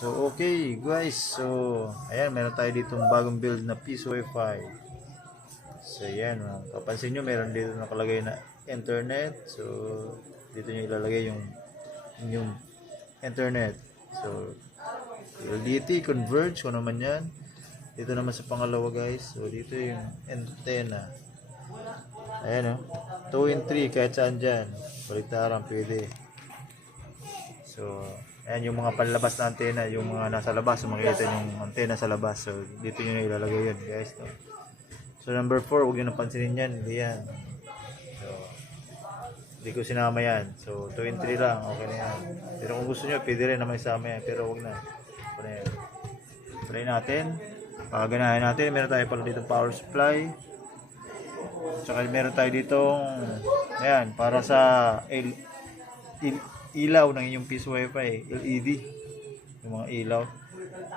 So okay guys, so ayan, meron tayo dito bagong build na Peace Wi-Fi. So ayan, papansin nyo meron dito nakalagay na internet. So dito nyo ilalagay yung internet. So LDT, Converge, kung naman yan. Dito naman sa pangalawa guys, so dito yung antenna. Ayan o, 2 and 3 kahit saan dyan, baliktaran pwede. So ayan yung mga panlabas na antena, yung mga nasa labas, so makikita yung antena sa labas. So dito nyo na ilalagay yun guys, no? So number 4, huwag nyo napansinin yan, hindi yan. So hindi ko sinama yan. So 2 and 3 lang, okay na yan. Pero kung gusto nyo, pwede rin naman isama yan, pero huwag na. Okay na yan. Try natin, ganahin natin. Meron tayo pala dito power supply, tsaka meron tayo ditong ayan, para sa ilaw ng inyong Peace Wi-Fi, LED, yung mga ilaw.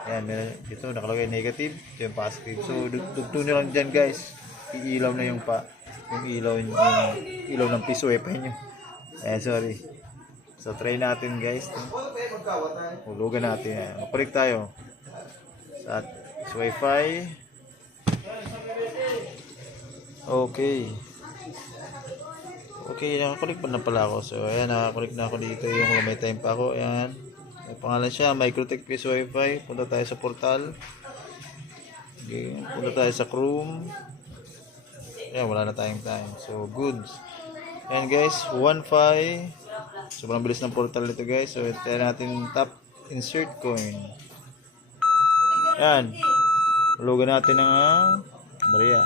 Ayan, meron dito nakalagay negative, ito yung positive. So dugtong nyo lang dyan guys, iilaw na yung ilaw ng Peace Wi-Fi nyo. Ayan, sorry. So try natin guys, hulugan natin. Ayan, makulik tayo sa Peace Wi-Fi. Okay, nakakulik pa na pala ako. So ayan, nakakulik na ako dito, yung may time pa ako. Ayan, may pangalan siya, Microtech Peace Wi-Fi. Punta tayo sa portal. Okay, punta tayo sa Chrome. Ayan, wala na tayong time. So goods. Ayan guys, 1.5. Sobrang bilis ng portal nito guys. So tayo natin tap insert coin. Ayan, hulugan natin ng barya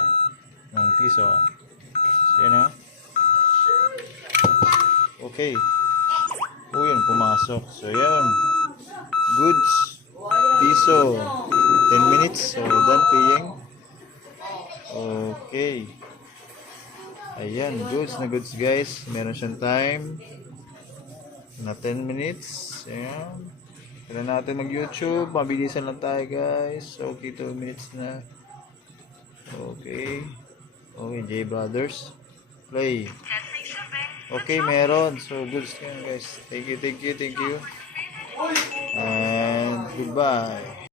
ng piso. So yan okay. Yun, pumasok. So yan, goods, piso, 10 minutes. So done paying. Okay, ayan, goods na goods guys. Meron siyang time na 10 minutes. Ayan, kailan natin mag YouTube, mabilisan lang tayo guys. Okay, 2 minutes na. Okay, J Brothers, play. Okay, meron. So goods yan guys. Thank you and goodbye.